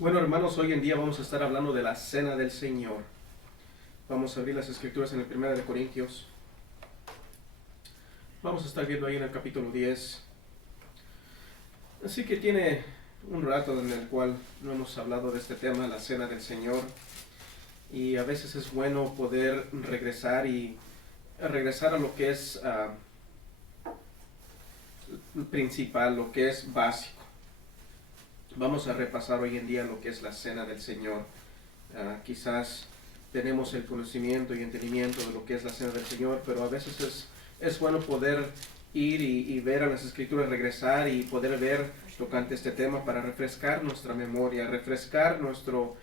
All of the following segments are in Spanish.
Bueno, hermanos, hoy en día vamos a estar hablando de la Cena del Señor. Vamos a abrir las escrituras en el 1 Corintios. Vamos a estar viendo ahí en el capítulo 10. Así que tiene un rato en el cual no hemos hablado de este tema, la Cena del Señor. Y a veces es bueno poder regresar a lo que es principal, lo que es básico. Vamos a repasar hoy en día lo que es la Cena del Señor. Quizás tenemos el conocimiento y entendimiento de lo que es la Cena del Señor, pero a veces es bueno poder ir y ver a las Escrituras, regresar y poder ver tocante este tema para refrescar nuestra memoria, refrescar nuestro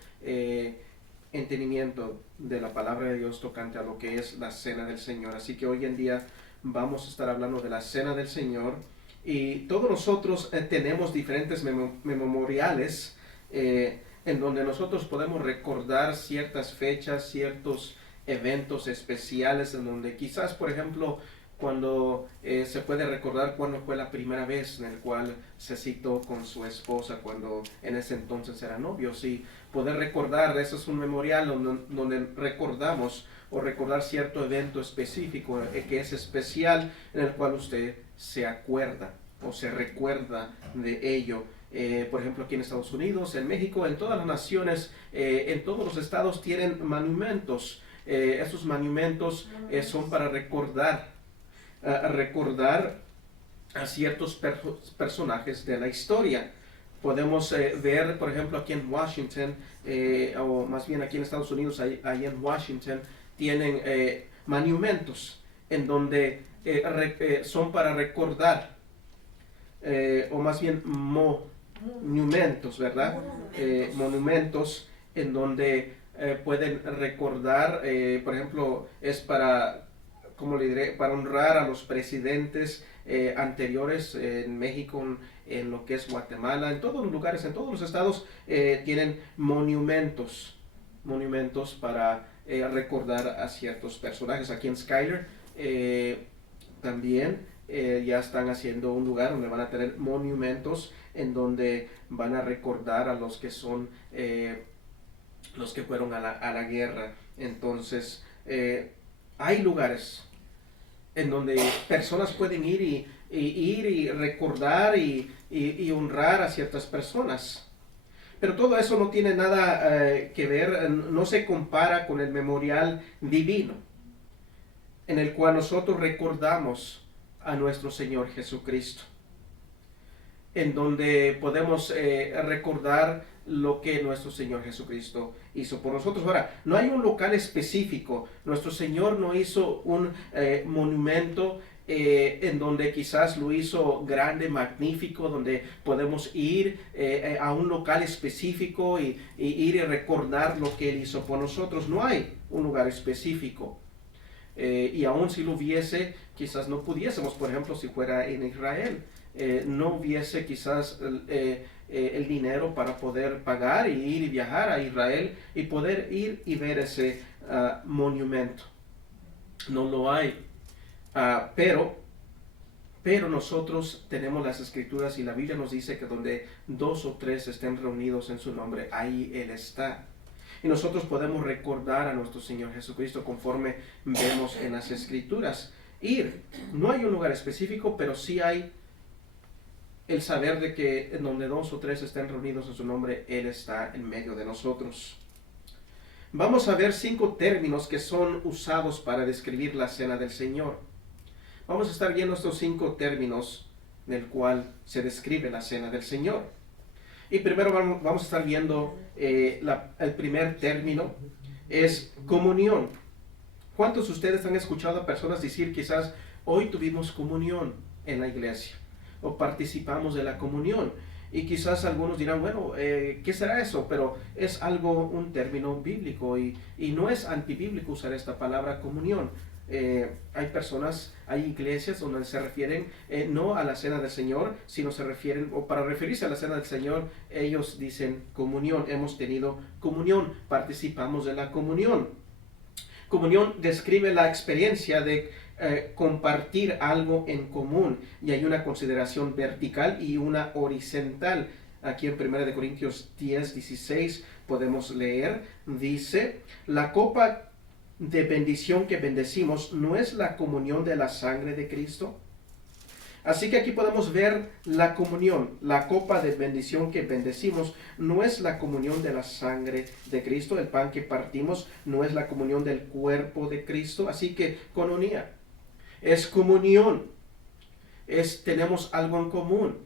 entendimiento de la palabra de Dios tocante a lo que es la Cena del Señor. Así que hoy en día vamos a estar hablando de la Cena del Señor. Y todos nosotros tenemos diferentes memoriales en donde nosotros podemos recordar ciertas fechas, ciertos eventos especiales, en donde quizás, por ejemplo, cuando se puede recordar cuándo fue la primera vez en el cual se citó con su esposa, cuando en ese entonces eran novios, y poder recordar, eso es un memorial donde recordamos o recordar cierto evento específico que es especial, en el cual usted se acuerda o se recuerda de ello. Por ejemplo, aquí en Estados Unidos, en México, en todas las naciones, en todos los estados tienen monumentos. Esos monumentos son para recordar a ciertos personajes de la historia. Podemos ver, por ejemplo, aquí en Washington, o más bien aquí en Estados Unidos, ahí en Washington, tienen monumentos en donde son para recordar, o más bien monumentos, ¿verdad? Monumentos en donde pueden recordar, por ejemplo, es para, ¿cómo le diré? Para honrar a los presidentes anteriores en México, en lo que es Guatemala, en todos los lugares, en todos los estados tienen monumentos para recordar a ciertos personajes. Aquí en Skyler también ya están haciendo un lugar donde van a tener monumentos en donde van a recordar a los que son los que fueron a la guerra. Entonces hay lugares en donde personas pueden ir y recordar y honrar a ciertas personas. Pero todo eso no tiene nada que ver, no se compara con el memorial divino, en el cual nosotros recordamos a nuestro Señor Jesucristo, en donde podemos recordar lo que nuestro Señor Jesucristo hizo por nosotros. Ahora, no hay un local específico. Nuestro Señor no hizo un monumento en donde quizás lo hizo grande, magnífico, donde podemos ir a un local específico y ir y recordar lo que Él hizo por nosotros. No hay un lugar específico. Y aun si lo hubiese, quizás no pudiésemos, por ejemplo, si fuera en Israel, no hubiese quizás el dinero para poder pagar y ir y viajar a Israel y poder ir y ver ese monumento. No lo hay. Pero nosotros tenemos las escrituras y la Biblia nos dice que donde 2 o 3 estén reunidos en su nombre, ahí Él está. Y nosotros podemos recordar a nuestro Señor Jesucristo conforme vemos en las Escrituras. Ir, no hay un lugar específico, pero sí hay el saber de que en donde 2 o 3 estén reunidos en su nombre, Él está en medio de nosotros. Vamos a ver 5 términos que son usados para describir la Cena del Señor. Vamos a estar viendo estos 5 términos del cual se describe la Cena del Señor. Y primero vamos a estar viendo el primer término, es comunión. ¿Cuántos de ustedes han escuchado a personas decir quizás hoy tuvimos comunión en la iglesia o participamos de la comunión? Y quizás algunos dirán, bueno, ¿qué será eso? Pero es un término bíblico y no es antibíblico usar esta palabra comunión. Hay iglesias donde se refieren no a la Cena del Señor, sino se refieren, o para referirse a la Cena del Señor, ellos dicen comunión, hemos tenido comunión, participamos de la comunión. Comunión describe la experiencia de compartir algo en común, y hay una consideración vertical y una horizontal. aquí en 1 Corintios 10:16 podemos leer, dice, la copa de bendición que bendecimos no es la comunión de la sangre de Cristo. Así que aquí podemos ver la comunión, la copa de bendición que bendecimos no es la comunión de la sangre de Cristo, el pan que partimos no es la comunión del cuerpo de Cristo, así que coinonía es comunión, tenemos algo en común,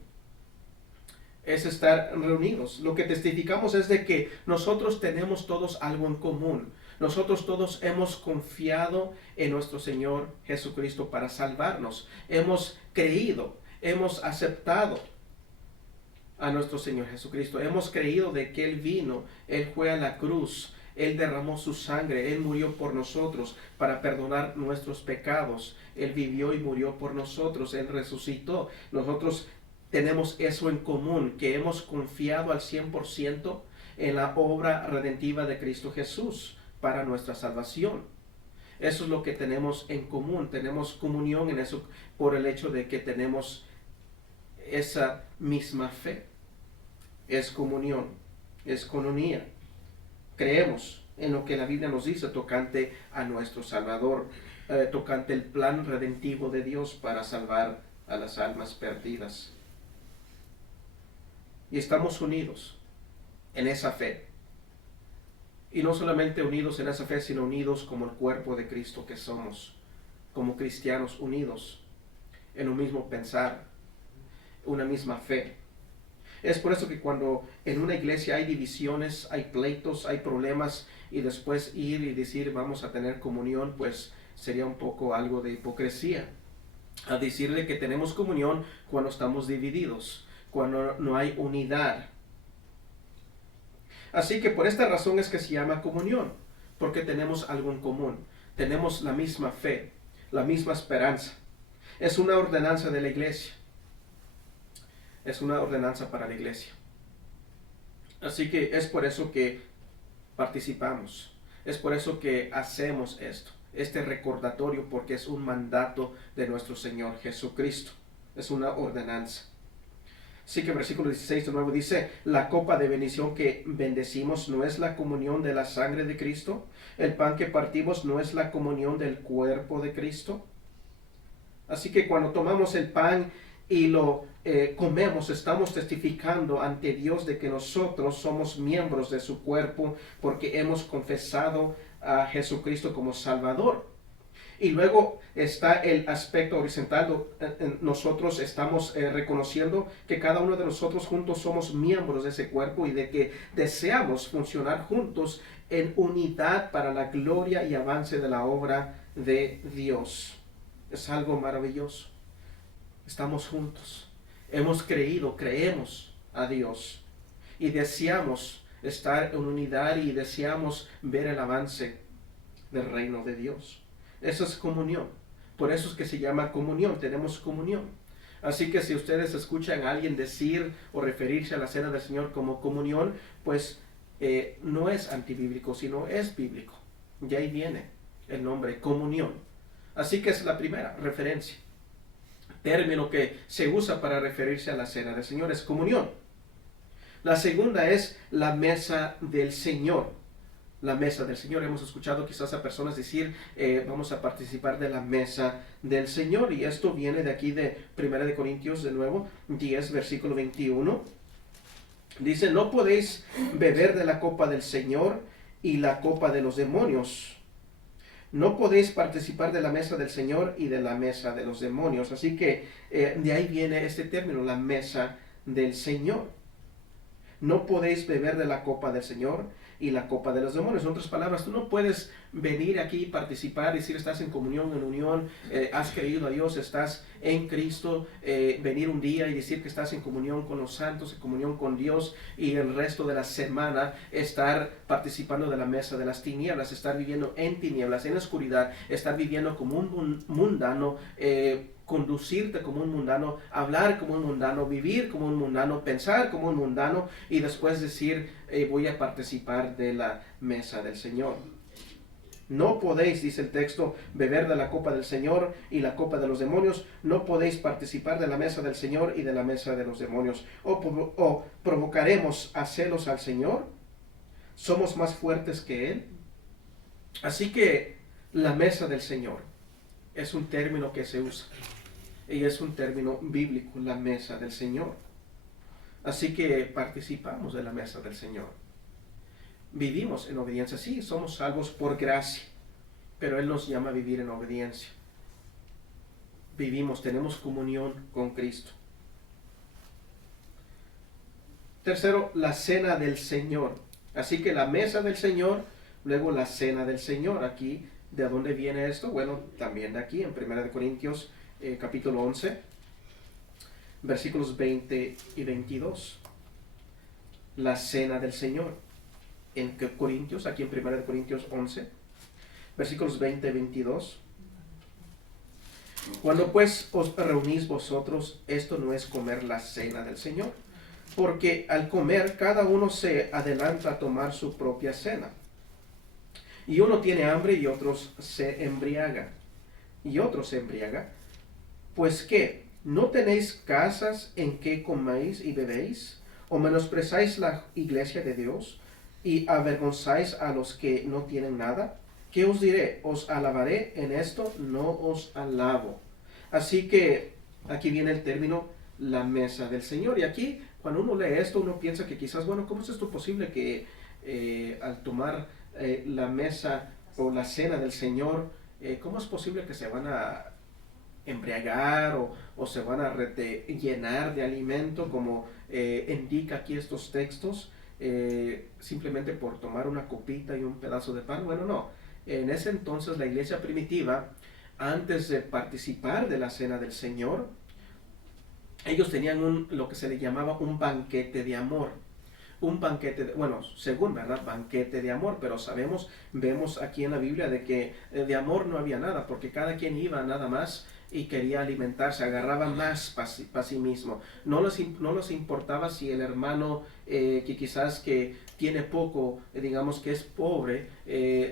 es estar reunidos. Lo que testificamos es de que nosotros tenemos todos algo en común. Nosotros todos hemos confiado en nuestro Señor Jesucristo para salvarnos. Hemos creído, hemos aceptado a nuestro Señor Jesucristo. Hemos creído de que Él vino, Él fue a la cruz, Él derramó su sangre, Él murió por nosotros para perdonar nuestros pecados. Él vivió y murió por nosotros, Él resucitó. Nosotros tenemos eso en común, que hemos confiado al 100% en la obra redentiva de Cristo Jesús para nuestra salvación. Eso es lo que tenemos en común, tenemos comunión en eso por el hecho de que tenemos esa misma fe. Es comunión, es coinonía. Creemos en lo que la Biblia nos dice tocante a nuestro Salvador, tocante el plan redentivo de Dios para salvar a las almas perdidas. Y estamos unidos en esa fe. Y no solamente unidos en esa fe, sino unidos como el cuerpo de Cristo que somos, como cristianos unidos en un mismo pensar, una misma fe. Es por eso que cuando en una iglesia hay divisiones, hay pleitos, hay problemas, y después ir y decir vamos a tener comunión, pues sería un poco algo de hipocresía. A decirle que tenemos comunión cuando estamos divididos, cuando no hay unidad. Así que por esta razón es que se llama comunión, porque tenemos algo en común, tenemos la misma fe, la misma esperanza. Es una ordenanza de la iglesia, es una ordenanza para la iglesia. Así que es por eso que participamos, es por eso que hacemos esto, este recordatorio, porque es un mandato de nuestro Señor Jesucristo, es una ordenanza. Así que versículo 16 de nuevo dice, la copa de bendición que bendecimos no es la comunión de la sangre de Cristo, el pan que partimos no es la comunión del cuerpo de Cristo. Así que cuando tomamos el pan y lo comemos, estamos testificando ante Dios de que nosotros somos miembros de su cuerpo porque hemos confesado a Jesucristo como Salvador. Y luego está el aspecto horizontal. Nosotros estamos reconociendo que cada uno de nosotros juntos somos miembros de ese cuerpo y de que deseamos funcionar juntos en unidad para la gloria y avance de la obra de Dios. Es algo maravilloso. Estamos juntos. Hemos creído, creemos a Dios y deseamos estar en unidad y deseamos ver el avance del reino de Dios. Eso es comunión. Por eso es que se llama comunión. Tenemos comunión. Así que si ustedes escuchan a alguien decir o referirse a la cena del Señor como comunión, pues no es antibíblico, sino es bíblico. Y ahí viene el nombre, comunión. Así que es la primera referencia. Término que se usa para referirse a la cena del Señor es comunión. La segunda es la mesa del Señor. La mesa del Señor. Hemos escuchado quizás a personas decir, vamos a participar de la mesa del Señor. Y esto viene de aquí de 1 Corintios, de nuevo, 10, versículo 21. Dice, no podéis beber de la copa del Señor y la copa de los demonios. No podéis participar de la mesa del Señor y de la mesa de los demonios. Así que de ahí viene este término, la mesa del Señor. No podéis beber de la copa del Señor y la copa de los demonios. En otras palabras, tú no puedes venir aquí y participar, decir estás en comunión, en unión, has creído a Dios, estás en Cristo, venir un día y decir que estás en comunión con los santos, en comunión con Dios, y el resto de la semana estar participando de la mesa de las tinieblas, estar viviendo en tinieblas, en oscuridad, estar viviendo como un mundano, conducirte como un mundano, hablar como un mundano, vivir como un mundano, pensar como un mundano y después decir voy a participar de la mesa del Señor. No podéis, dice el texto, beber de la copa del Señor y la copa de los demonios. No podéis participar de la mesa del Señor y de la mesa de los demonios. O provocaremos a celos al Señor. Somos más fuertes que Él. Así que la mesa del Señor es un término que se usa. Y es un término bíblico, la mesa del Señor. Así que participamos de la mesa del Señor. Vivimos en obediencia, sí, somos salvos por gracia, pero Él nos llama a vivir en obediencia. Vivimos, tenemos comunión con Cristo. Tercero, la cena del Señor. Así que la mesa del Señor, luego la cena del Señor. Aquí, ¿de dónde viene esto? Bueno, también de aquí, en 1 Corintios capítulo 11, versículos 20 y 22. La cena del Señor. En Corintios, aquí en 1 Corintios 11, versículos 20 y 22. Cuando pues os reunís vosotros, esto no es comer la cena del Señor, porque al comer cada uno se adelanta a tomar su propia cena. Y uno tiene hambre y otros se embriaga. Pues ¿qué? ¿No tenéis casas en que coméis y bebéis? ¿O menospreciáis la iglesia de Dios y avergonzáis a los que no tienen nada? ¿Qué os diré? ¿Os alabaré en esto? No os alabo. Así que aquí viene el término la mesa del Señor. Y aquí, cuando uno lee esto, uno piensa que quizás, bueno, ¿cómo es esto posible que al tomar la mesa o la cena del Señor, cómo es posible que se van a embriagar o se van a llenar de alimento, como indica aquí estos textos? Simplemente por tomar una copita y un pedazo de pan. Bueno, no. En ese entonces la iglesia primitiva, antes de participar de la cena del Señor, ellos tenían lo que se le llamaba un banquete de amor. Un banquete, bueno, según, ¿verdad? Banquete de amor, pero vemos aquí en la Biblia de que de amor no había nada, porque cada quien iba nada más y quería alimentarse, agarraba más para sí mismo. No les importaba si el hermano que quizás que tiene poco, digamos que es pobre,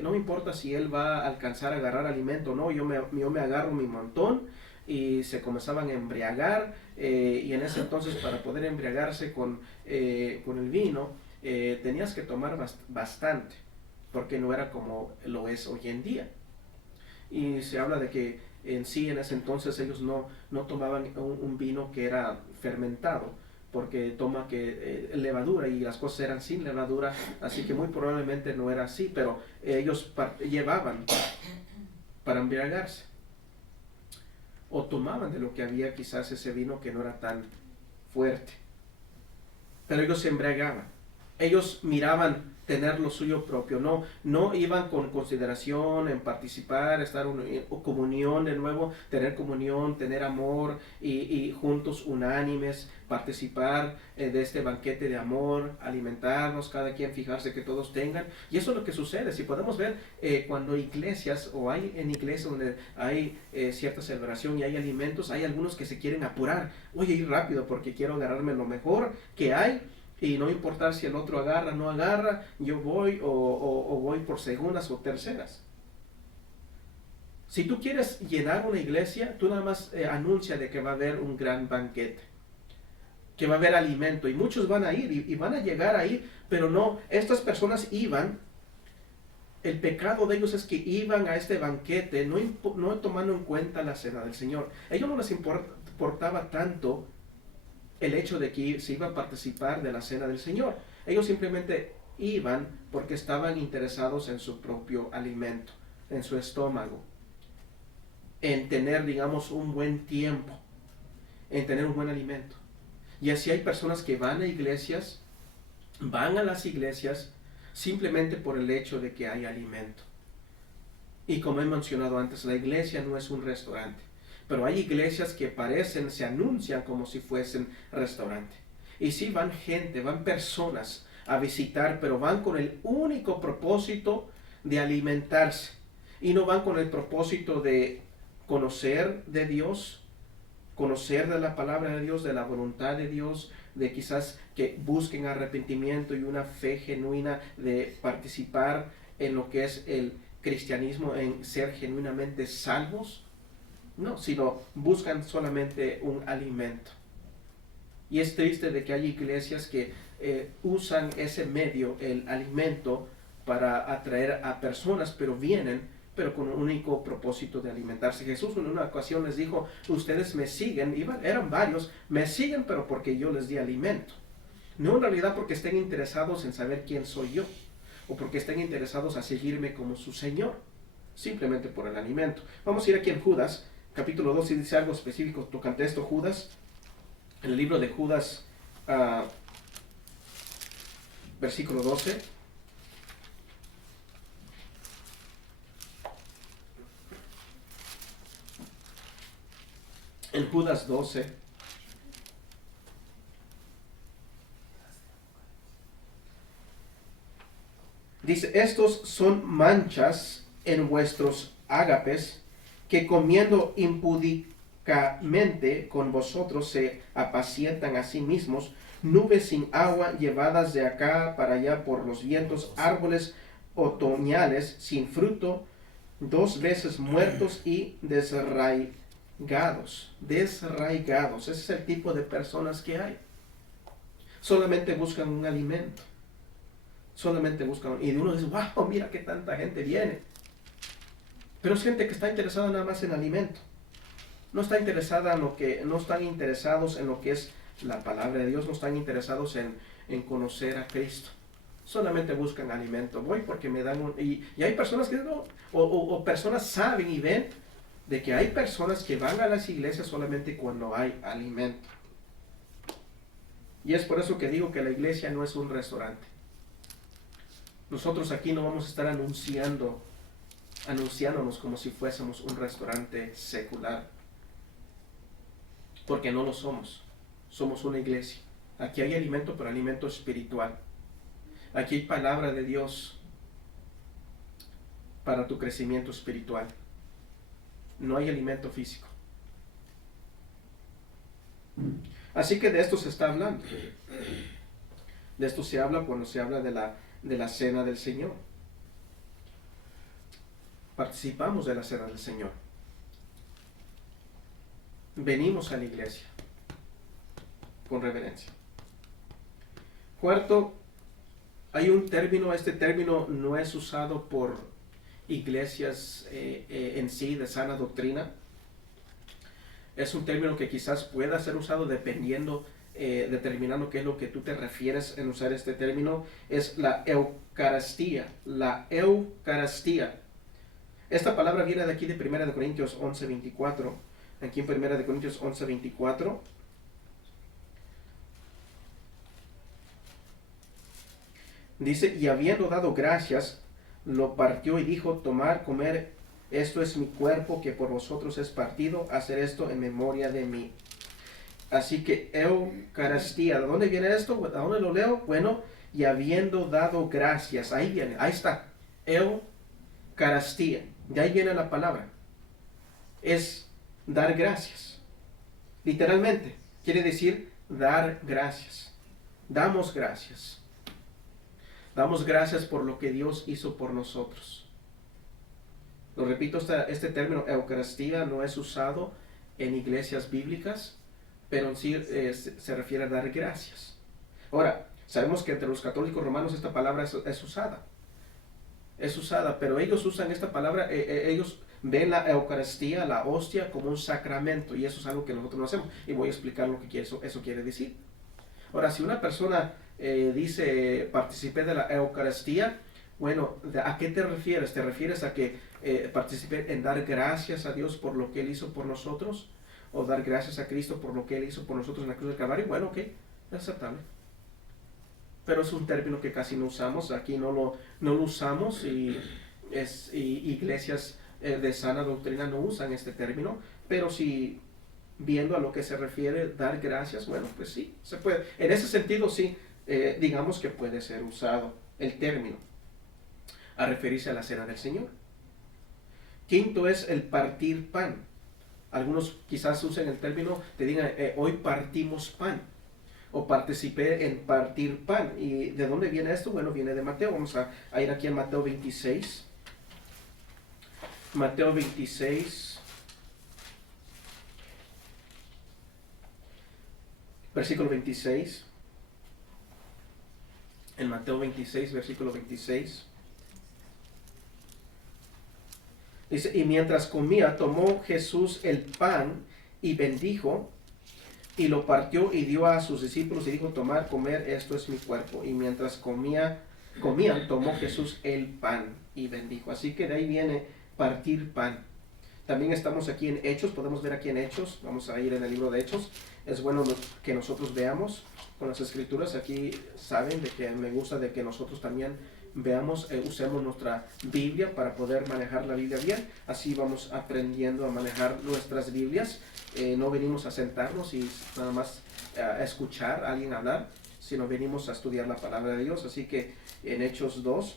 no me importa si él va a alcanzar a agarrar alimento, no, yo me agarro mi montón. Y se comenzaban a embriagar, y en ese entonces para poder embriagarse con el vino, tenías que tomar bastante, porque no era como lo es hoy en día. Y se habla de que en ese entonces ellos no tomaban un vino que era fermentado, porque toma que levadura y las cosas eran sin levadura, así que muy probablemente no era así, pero ellos llevaban para embriagarse, o tomaban de lo que había quizás ese vino que no era tan fuerte, pero ellos se embriagaban. Ellos miraban tener lo suyo propio, no iban con consideración en participar, estar en comunión de nuevo, tener comunión, tener amor y juntos unánimes, participar de este banquete de amor, alimentarnos, cada quien fijarse que todos tengan. Y eso es lo que sucede. Si podemos ver cuando iglesias, o hay en iglesias donde hay cierta celebración y hay alimentos, hay algunos que se quieren apurar, oye, ir rápido porque quiero agarrarme lo mejor que hay. Y no importar si el otro agarra o no agarra, yo voy o voy por segundas o terceras. Si tú quieres llenar una iglesia, tú nada más anuncia de que va a haber un gran banquete, que va a haber alimento, y muchos van a ir y van a llegar ahí, pero no, estas personas iban, el pecado de ellos es que iban a este banquete no tomando en cuenta la cena del Señor. A ellos no les importaba tanto el hecho de que se iba a participar de la cena del Señor. Ellos simplemente iban porque estaban interesados en su propio alimento, en su estómago, en tener, digamos, un buen tiempo, en tener un buen alimento. Y así hay personas que van a las iglesias simplemente por el hecho de que hay alimento. Y como he mencionado antes, la iglesia no es un restaurante. Pero hay iglesias que se anuncian como si fuesen restaurante. Y sí van personas a visitar, pero van con el único propósito de alimentarse. Y no van con el propósito de conocer de Dios, conocer de la palabra de Dios, de la voluntad de Dios, de quizás que busquen arrepentimiento y una fe genuina de participar en lo que es cristianismo en ser genuinamente salvos, no, sino buscan solamente un alimento. Y es triste de que hay iglesias que usan ese medio, el alimento, para atraer a personas, pero vienen, pero con un único propósito de alimentarse. Jesús en una ocasión les dijo, ustedes me siguen, eran varios, me siguen, pero porque yo les di alimento. No en realidad porque estén interesados en saber quién soy yo, o porque estén interesados a seguirme como su Señor, simplemente por el alimento. Vamos a ir aquí en Judas, capítulo 2, y dice algo específico tocante esto. Judas, en el libro de Judas, versículo 12. En Judas 12, dice, estos son manchas en vuestros ágapes, que comiendo impúdicamente con vosotros se apacientan a sí mismos, nubes sin agua llevadas de acá para allá por los vientos, árboles otoñales sin fruto, 2 veces muertos y desarraigados. Desarraigados, ese es el tipo de personas que hay. Solamente buscan un alimento. Solamente buscan, y uno dice, wow, mira que tanta gente viene. Pero es gente que está interesada nada más en alimento. No está interesada en lo que, no están interesados en lo que es la palabra de Dios, no están interesados en conocer a Cristo. Solamente buscan alimento. Voy porque me dan y hay personas que no, o personas saben y ven de que hay personas que van a las iglesias solamente cuando hay alimento. Y es por eso que digo que la iglesia no es un restaurante. Nosotros aquí no vamos a estar anunciándonos como si fuésemos un restaurante secular, porque no lo somos. Somos una iglesia. Aquí hay alimento, pero alimento espiritual. Aquí hay palabra de Dios para tu crecimiento espiritual. No hay alimento físico. Así que de esto se está hablando. De esto se habla cuando se habla de la cena del Señor. Participamos de la cena del Señor. Venimos a la iglesia con reverencia. Cuarto, hay un término, este término no es usado por iglesias en sí de sana doctrina. Es un término que quizás pueda ser usado dependiendo, determinando qué es lo que tú te refieres en usar este término. Es la Eucaristía. La Eucaristía. Esta palabra viene de aquí de 1 Corintios 11:24. Aquí en 1 Corintios 11:24. Dice, y habiendo dado gracias, lo partió y dijo, tomar, comer, esto es mi cuerpo que por vosotros es partido, hacer esto en memoria de mí. Así que Eucaristía, ¿de dónde viene esto? ¿A dónde lo leo? Bueno, y habiendo dado gracias, ahí viene, ahí está, Eucaristía, de ahí viene la palabra, es dar gracias, literalmente, quiere decir dar gracias, damos gracias. Damos gracias por lo que Dios hizo por nosotros. Lo repito, este término Eucaristía no es usado en iglesias bíblicas, pero en sí se refiere a dar gracias. Ahora, sabemos que entre los católicos romanos esta palabra es usada. Es usada, pero ellos usan esta palabra, ellos ven la Eucaristía, la hostia, como un sacramento, y eso es algo que nosotros no hacemos. Y voy a explicar lo que eso quiere decir. Ahora, si una persona dice, participé de la Eucaristía, bueno, ¿a qué te refieres? ¿Te refieres a que participé en dar gracias a Dios por lo que Él hizo por nosotros? ¿O dar gracias a Cristo por lo que Él hizo por nosotros en la cruz del Calvario? Bueno, ok, es aceptable. Pero es un término que casi no usamos, aquí no lo usamos, y iglesias de sana doctrina no usan este término, pero si viendo a lo que se refiere dar gracias, bueno, pues sí, se puede. En ese sentido, sí, digamos que puede ser usado el término a referirse a la cena del Señor. Quinto es el partir pan. Algunos quizás usen el término, te digan, hoy partimos pan, o participé en partir pan. ¿Y de dónde viene esto? Bueno, viene de Mateo. Vamos a ir aquí en Mateo 26. Mateo 26, versículo 26. En Mateo 26, versículo 26. Dice, y mientras comía, tomó Jesús el pan y bendijo, y lo partió y dio a sus discípulos y dijo, tomad, comer, esto es mi cuerpo. Y mientras comían, tomó Jesús el pan y bendijo. Así que de ahí viene partir pan. También estamos aquí en Hechos, podemos ver aquí en Hechos, vamos a ir en el libro de Hechos. Es bueno que nosotros veamos con las escrituras. Aquí saben de que me gusta de que nosotros también veamos, usemos nuestra Biblia para poder manejar la Biblia bien. Así vamos aprendiendo a manejar nuestras Biblias. No venimos a sentarnos y nada más a escuchar a alguien hablar, sino venimos a estudiar la palabra de Dios. Así que en Hechos 2,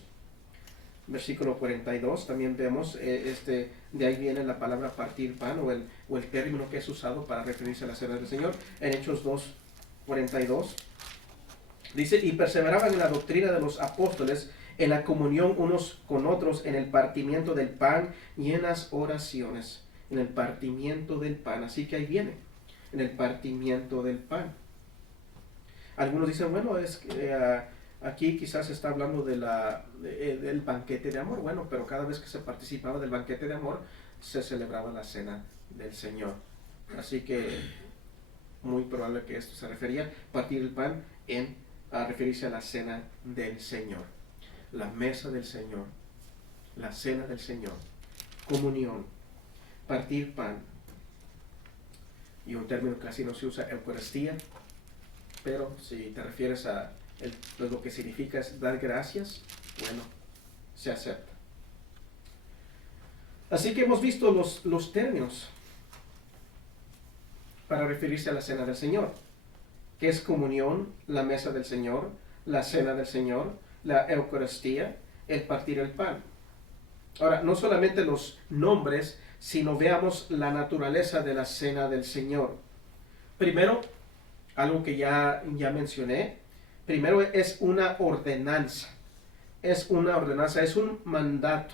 versículo 42, también vemos, de ahí viene la palabra partir pan, o el término que es usado para referirse a la cena del Señor. En Hechos 2, 42, dice, y perseveraban en la doctrina de los apóstoles, en la comunión unos con otros, en el partimiento del pan y en las oraciones. En el partimiento del pan. Así que ahí viene, en el partimiento del pan. Algunos dicen, bueno, es que aquí quizás está hablando del banquete de amor. Bueno, pero cada vez que se participaba del banquete de amor, se celebraba la cena del Señor. Así que muy probable que esto se refería, partir el pan, a referirse a la cena del Señor. La mesa del Señor, la cena del Señor, comunión, partir pan. Y un término que casi no se usa, Eucaristía, pero si te refieres a lo que significa es dar gracias, bueno, se acepta. Así que hemos visto los términos para referirse a la cena del Señor, que es comunión, la mesa del Señor, la cena del Señor, la Eucaristía, el partir el pan. Ahora, no solamente los nombres, sino veamos la naturaleza de la cena del Señor. Primero, algo que ya mencioné, primero es una ordenanza. Es una ordenanza, es un mandato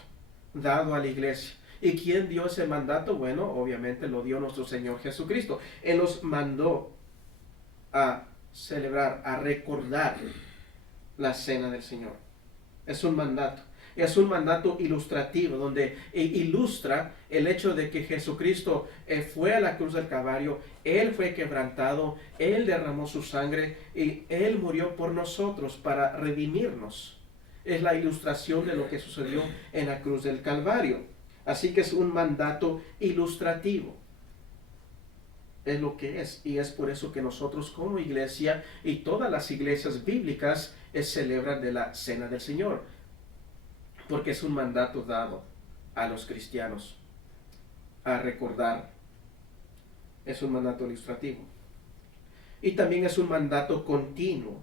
dado a la iglesia. ¿Y quién dio ese mandato? Bueno, obviamente lo dio nuestro Señor Jesucristo. Él nos mandó a celebrar, a recordar la cena del Señor. Es un mandato. Es un mandato ilustrativo, donde ilustra el hecho de que Jesucristo fue a la cruz del Calvario, Él fue quebrantado, Él derramó su sangre y Él murió por nosotros para redimirnos. Es la ilustración de lo que sucedió en la cruz del Calvario. Así que es un mandato ilustrativo. Es lo que es, y es por eso que nosotros como iglesia y todas las iglesias bíblicas celebran de la cena del Señor, porque es un mandato dado a los cristianos a recordar. Es un mandato ilustrativo. Y también es un mandato continuo.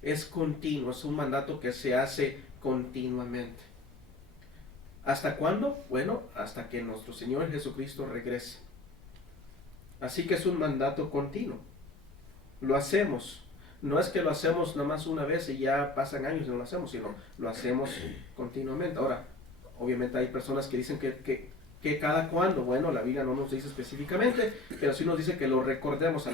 Es continuo, es un mandato que se hace continuamente. ¿Hasta cuándo? Bueno, hasta que nuestro Señor Jesucristo regrese. Así que es un mandato continuo. Lo hacemos. No es que lo hacemos nada más una vez y ya pasan años y no lo hacemos, sino lo hacemos continuamente. Ahora, obviamente hay personas que dicen que cada cuándo. Bueno, la Biblia no nos dice específicamente, pero sí nos dice que lo recordemos.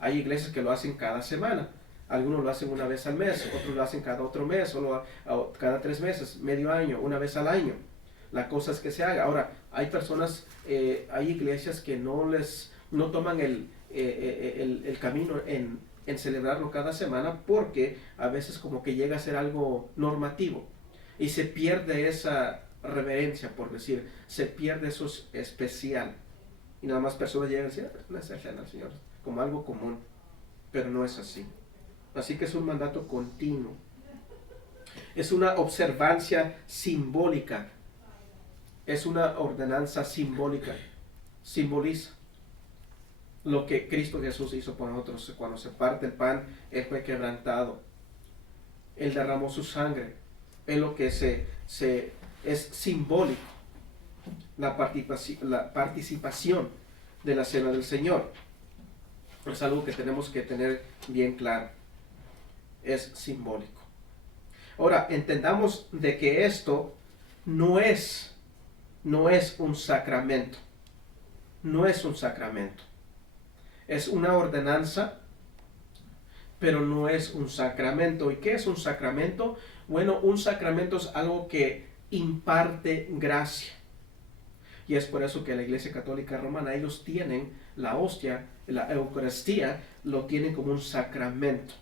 Hay iglesias que lo hacen cada semana. Algunos lo hacen una vez al mes, otros lo hacen cada otro mes, solo cada 3 meses, medio año, una vez al año. La cosa es que se haga. Ahora, hay personas, hay iglesias que no toman el camino en celebrarlo cada semana, porque a veces como que llega a ser algo normativo y se pierde esa reverencia, por decir, se pierde eso especial y nada más personas llegan a decir, no es el Señor, como algo común, pero no es así. Así que es un mandato continuo, es una observancia simbólica, es una ordenanza simbólica, simboliza lo que Cristo Jesús hizo por nosotros. Cuando se parte el pan, Él fue quebrantado, Él derramó su sangre. Es lo que es simbólico, la participación de la cena del Señor. Es algo que tenemos que tener bien claro, es simbólico. Ahora, entendamos de que esto no es no es un sacramento. No es un sacramento. Es una ordenanza, pero no es un sacramento. ¿Y qué es un sacramento? Bueno, un sacramento es algo que imparte gracia. Y es por eso que la Iglesia Católica Romana, ellos tienen la hostia, la Eucaristía, lo tienen como un sacramento.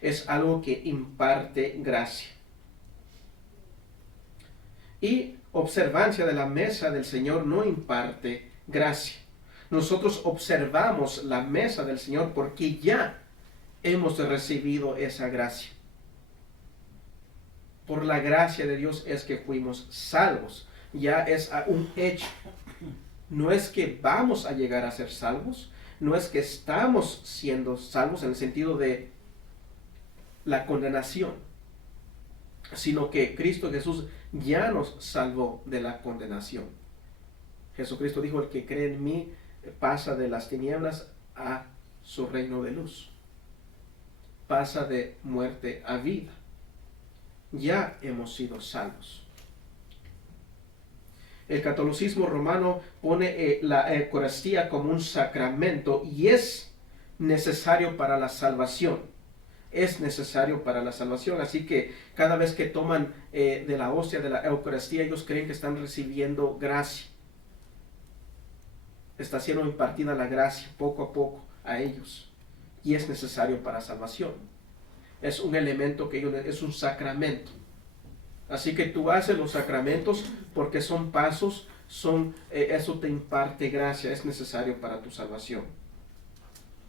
Es algo que imparte gracia. Y observancia de la mesa del Señor no imparte gracia. Nosotros observamos la mesa del Señor porque ya hemos recibido esa gracia. Por la gracia de Dios es que fuimos salvos. Ya es un hecho. No es que vamos a llegar a ser salvos, no es que estamos siendo salvos en el sentido de la condenación, sino que Cristo Jesús ya nos salvó de la condenación. Jesucristo dijo, el que cree en mí pasa de las tinieblas a su reino de luz. Pasa de muerte a vida. Ya hemos sido salvos. El catolicismo romano pone la Eucaristía como un sacramento y es necesario para la salvación. Es necesario para la salvación. Así que cada vez que toman de la hostia de la Eucaristía, ellos creen que están recibiendo gracia. Está siendo impartida la gracia poco a poco a ellos. Y es necesario para salvación. Es un elemento que es un sacramento. Así que tú haces los sacramentos porque son pasos, eso te imparte gracia, es necesario para tu salvación.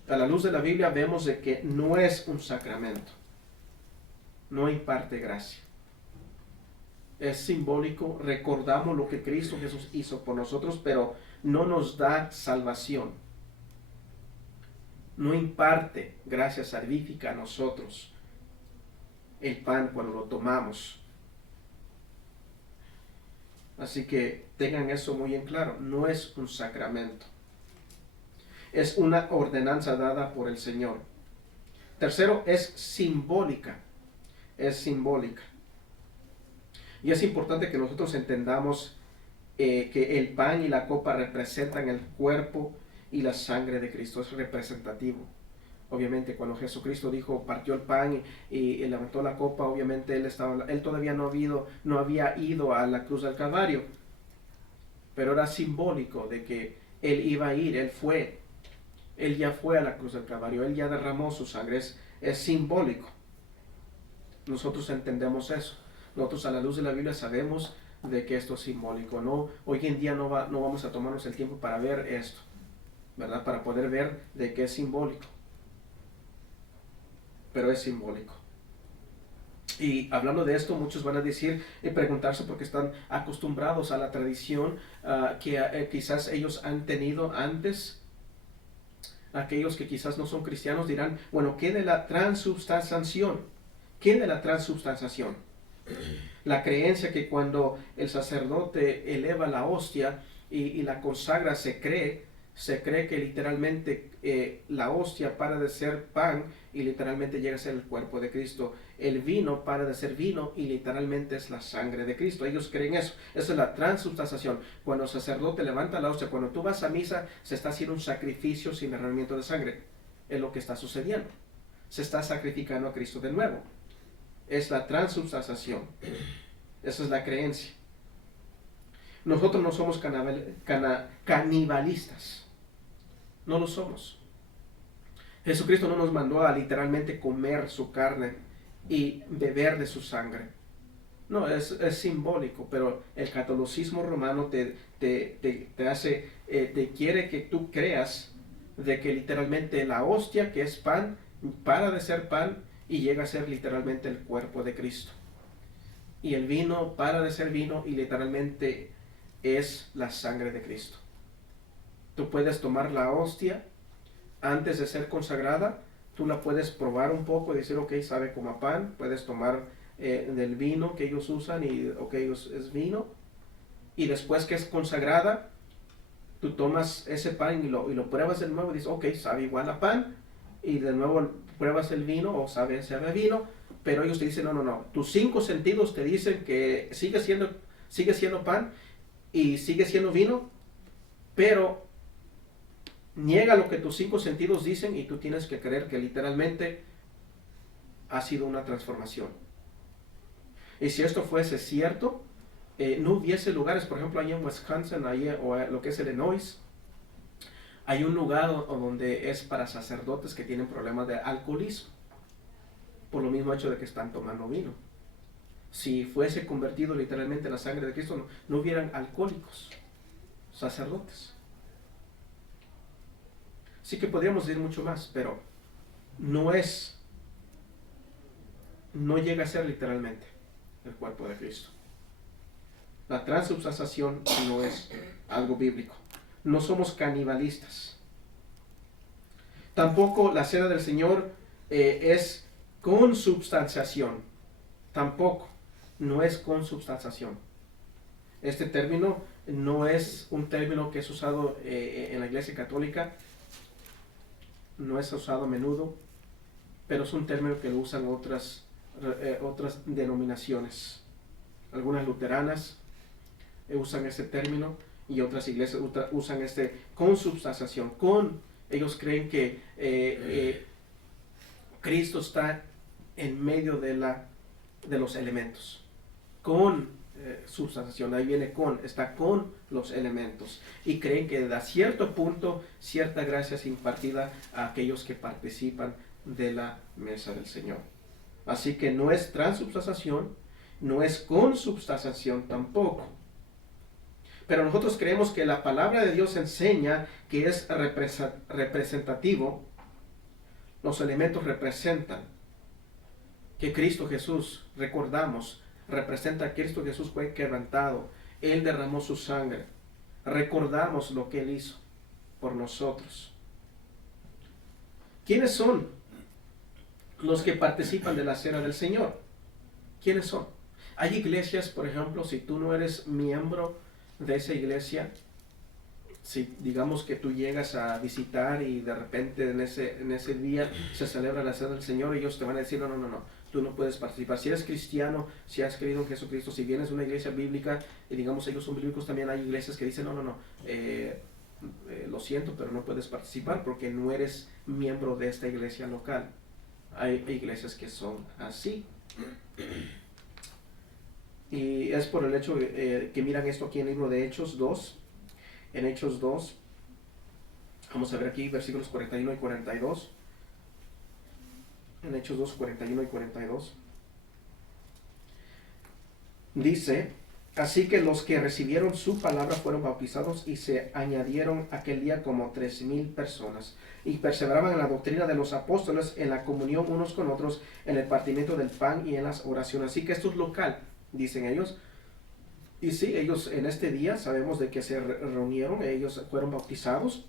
A la luz de la Biblia vemos de que no es un sacramento, no imparte gracia. Es simbólico, recordamos lo que Cristo Jesús hizo por nosotros, pero no nos da salvación. No imparte gracia salvífica a nosotros el pan cuando lo tomamos. Así que tengan eso muy en claro, no es un sacramento. Es una ordenanza dada por el Señor. Tercero, es simbólica. Es simbólica. Y es importante que nosotros entendamos que el pan y la copa representan el cuerpo y la sangre de Cristo. Es representativo. Obviamente cuando Jesucristo partió el pan y levantó la copa, obviamente él todavía no había ido a la cruz del Calvario, pero era simbólico de que él iba a ir, él ya fue a la cruz del Calvario, él ya derramó su sangre, es simbólico. Nosotros entendemos eso, nosotros a la luz de la Biblia sabemos de que esto es simbólico, ¿no? Hoy en día no vamos a tomarnos el tiempo para ver esto, ¿verdad? Para poder ver de qué es simbólico. Pero es simbólico. Y hablando de esto, muchos van a decir y preguntarse porque están acostumbrados a la tradición que quizás ellos han tenido antes. Aquellos que quizás no son cristianos dirán, bueno, ¿qué de la transubstanciación? ¿Qué de la transubstanciación? La creencia que cuando el sacerdote eleva la hostia y la consagra, se cree que literalmente la hostia para de ser pan y literalmente llega a ser el cuerpo de Cristo. El vino para de ser vino y literalmente es la sangre de Cristo. Ellos creen eso. Esa es la transubstanciación. Cuando el sacerdote levanta la hostia, cuando tú vas a misa, se está haciendo un sacrificio sin derramamiento de sangre. Es lo que está sucediendo. Se está sacrificando a Cristo de nuevo. Es la transubstanciación. Esa es la creencia. Nosotros no somos canibalistas. No lo somos. Jesucristo no nos mandó a literalmente comer su carne y beber de su sangre. No, es simbólico, pero el catolicismo romano te quiere que tú creas de que literalmente la hostia, que es pan, para de ser pan y llega a ser literalmente el cuerpo de Cristo. Y el vino para de ser vino y literalmente es la sangre de Cristo. Tú puedes tomar la hostia antes de ser consagrada, tú la puedes probar un poco y decir, ok, sabe como a pan. Puedes tomar del vino que ellos usan y ok, es vino. Y después que es consagrada, tú tomas ese pan y lo pruebas de nuevo y dices, ok, sabe igual a pan. Y de nuevo pruebas el vino o sabe a vino. Pero ellos te dicen, no, tus 5 sentidos te dicen que sigue siendo pan. y sigue siendo vino, pero niega lo que tus 5 sentidos dicen y tú tienes que creer que literalmente ha sido una transformación. Y si esto fuese cierto, no hubiese lugares, por ejemplo, ahí en Wisconsin, ahí, o lo que es Illinois, hay un lugar donde es para sacerdotes que tienen problemas de alcoholismo, por lo mismo hecho de que están tomando vino. Si fuese convertido literalmente en la sangre de Cristo, no hubieran alcohólicos, sacerdotes. Sí que podríamos decir mucho más, pero no llega a ser literalmente el cuerpo de Cristo. La transubstanciación no es algo bíblico. No somos canibalistas. Tampoco la cena del Señor es consubstanciación. Tampoco, no es consubstanciación. Este término no es un término que es usado en la Iglesia Católica, no es usado a menudo, pero es un término que lo usan otras denominaciones. Algunas luteranas usan ese término y otras iglesias usan consubstanciación. Ellos creen que Cristo está en medio de los elementos. Substanciación, ahí viene está con los elementos. Y creen que a cierto punto cierta gracia es impartida a aquellos que participan de la mesa del Señor. Así que no es transubstanciación, no es consubstanciación tampoco. Pero nosotros creemos que la palabra de Dios enseña que es representativo. Los elementos representan que Cristo Jesús, recordamos, representa que Cristo Jesús fue quebrantado. Él derramó su sangre. Recordamos lo que Él hizo por nosotros. ¿Quiénes son los que participan de la cena del Señor? ¿Quiénes son? Hay iglesias, por ejemplo, si tú no eres miembro de esa iglesia, si digamos que tú llegas a visitar y de repente en ese día se celebra la cena del Señor, ellos te van a decir, no, tú no puedes participar. Si eres cristiano, si has creído en Jesucristo, si vienes de una iglesia bíblica, y digamos ellos son bíblicos, también hay iglesias que dicen, lo siento, pero no puedes participar porque no eres miembro de esta iglesia local. Hay iglesias que son así. Y es por el hecho que miran esto aquí en el libro de Hechos 2. En Hechos 2, vamos a ver aquí versículos 41 y 42. En Hechos 2, 41 y 42. Dice, así que los que recibieron su palabra fueron bautizados y se añadieron aquel día como 3,000 personas. Y perseveraban en la doctrina de los apóstoles, en la comunión unos con otros, en el partimiento del pan y en las oraciones. Así que esto es local, dicen ellos. Y sí, ellos en este día sabemos de que se reunieron, ellos fueron bautizados,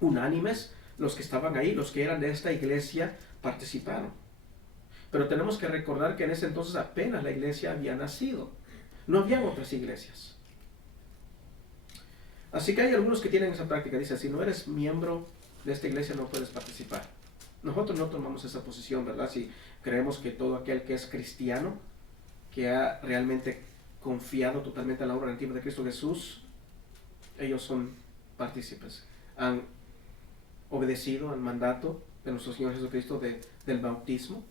unánimes, los que estaban ahí, los que eran de esta iglesia participaron. Pero tenemos que recordar que en ese entonces apenas la iglesia había nacido. No habían otras iglesias. Así que hay algunos que tienen esa práctica. Dice, si no eres miembro de esta iglesia no puedes participar. Nosotros no tomamos esa posición, ¿verdad? Si creemos que todo aquel que es cristiano, que ha realmente confiado totalmente en la obra redentiva de Cristo Jesús, ellos son partícipes. Han obedecido al mandato de nuestro Señor Jesucristo del bautismo,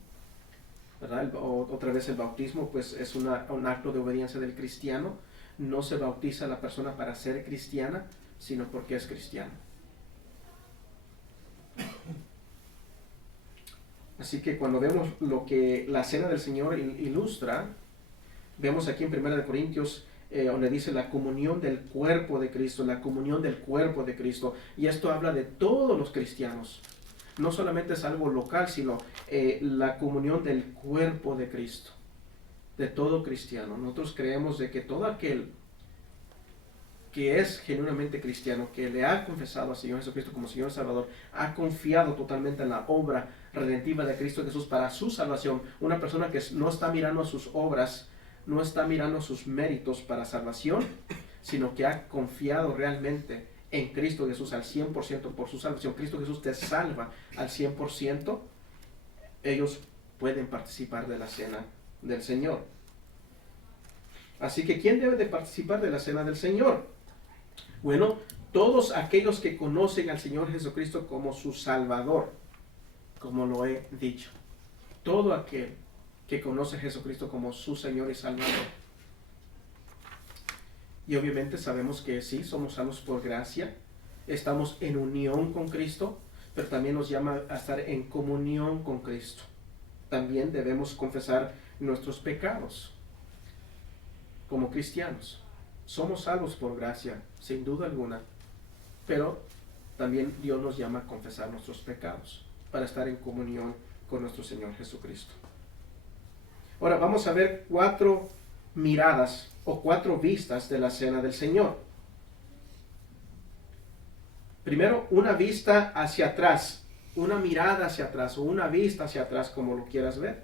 ¿verdad? Otra vez el bautismo pues es un acto de obediencia del cristiano. No se bautiza a la persona para ser cristiana, sino porque es cristiano. Así que cuando vemos lo que la cena del Señor ilustra, vemos aquí en 1 Corintios donde dice la comunión del cuerpo de Cristo, la comunión del cuerpo de Cristo. Y esto habla de todos los cristianos. No solamente es algo local, sino la comunión del cuerpo de Cristo, de todo cristiano. Nosotros creemos de que todo aquel que es genuinamente cristiano, que le ha confesado al Señor Jesucristo como Señor Salvador, ha confiado totalmente en la obra redentiva de Cristo Jesús para su salvación. Una persona que no está mirando a sus obras, no está mirando sus méritos para salvación, sino que ha confiado realmente en Cristo Jesús al 100% por su salvación. Cristo Jesús te salva al 100%. Ellos pueden participar de la cena del Señor. Así que, ¿quién debe de participar de la cena del Señor? Bueno, todos aquellos que conocen al Señor Jesucristo como su Salvador, como lo he dicho. Todo aquel que conoce a Jesucristo como su Señor y Salvador. Y obviamente sabemos que sí, somos salvos por gracia, estamos en unión con Cristo, pero también nos llama a estar en comunión con Cristo. También debemos confesar nuestros pecados como cristianos. Somos salvos por gracia, sin duda alguna, pero también Dios nos llama a confesar nuestros pecados para estar en comunión con nuestro Señor Jesucristo. Ahora vamos a ver 4 miradas o 4 vistas de la cena del Señor. Primero, una vista hacia atrás, una mirada hacia atrás o una vista hacia atrás, como lo quieras ver.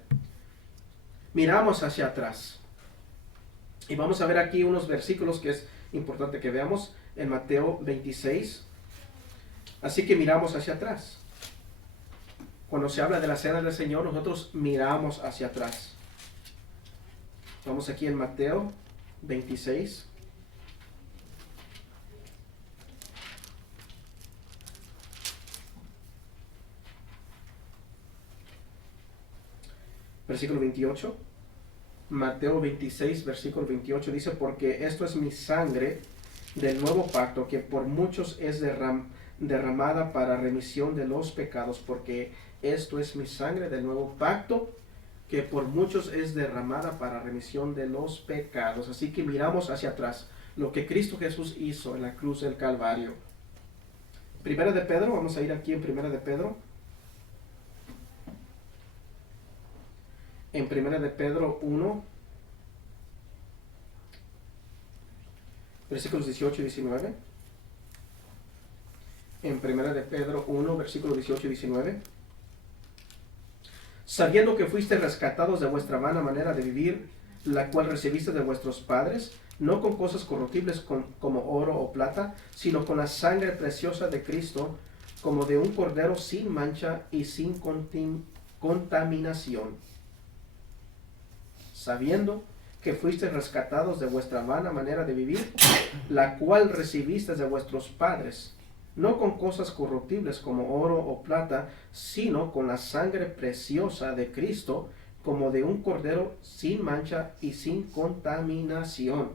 Miramos hacia atrás. Y vamos a ver aquí unos versículos que es importante que veamos en Mateo 26. Así que miramos hacia atrás. Cuando se habla de la cena del Señor, nosotros miramos hacia atrás. Vamos aquí en Mateo 26. Versículo 28. Mateo 26, versículo 28 dice: porque esto es mi sangre del nuevo pacto, que por muchos es derramada para remisión de los pecados, porque esto es mi sangre del nuevo pacto, que por muchos es derramada para remisión de los pecados. Así que miramos hacia atrás, lo que Cristo Jesús hizo en la cruz del Calvario. Primera de Pedro, vamos a ir aquí en Primera de Pedro. En Primera de Pedro 1, versículos 18 y 19. En Primera de Pedro 1, versículos 18 y 19. Sabiendo que fuiste rescatados de vuestra vana manera de vivir, la cual recibiste de vuestros padres, no con cosas corruptibles como oro o plata, sino con la sangre preciosa de Cristo, como de un cordero sin mancha y sin contaminación. Sabiendo que fuiste rescatados de vuestra vana manera de vivir, la cual recibiste de vuestros padres, no con cosas corruptibles como oro o plata, sino con la sangre preciosa de Cristo, como de un cordero sin mancha y sin contaminación.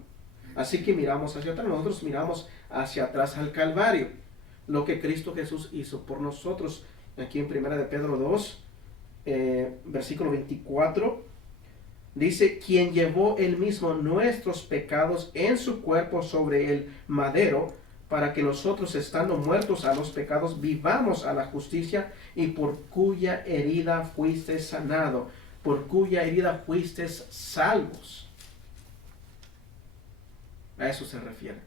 Así que miramos hacia atrás, nosotros miramos hacia atrás al Calvario, lo que Cristo Jesús hizo por nosotros. Aquí en 1 de Pedro 2, versículo 24, dice: quien llevó él mismo nuestros pecados en su cuerpo sobre el madero, para que nosotros, estando muertos a los pecados, vivamos a la justicia, y por cuya herida fuiste sanado, por cuya herida fuiste salvos. A eso se refiere.